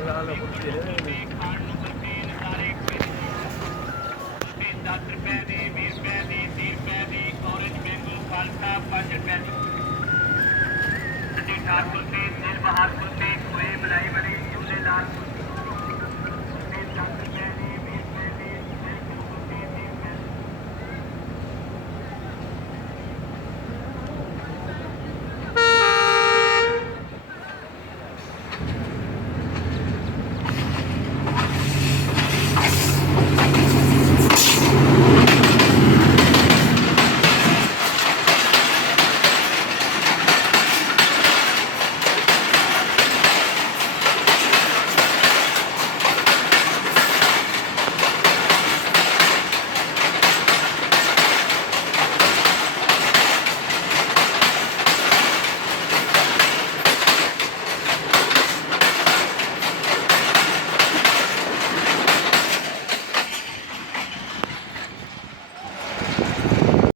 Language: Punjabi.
ਲਾਲ ਕੁੱਤੀ ਹੈ 10 ਰੁਪਏ ਦੀ 20 ਰੁਪਏ ਦੀ 30 ਰੁਪਏ ਦੀ ਔਰੇਂਜ ਮੈਂਗੋ ਖਾਲਸਾ 5 ਰੁਪਏ ਦੀ ਠਾकुर के दिल बहार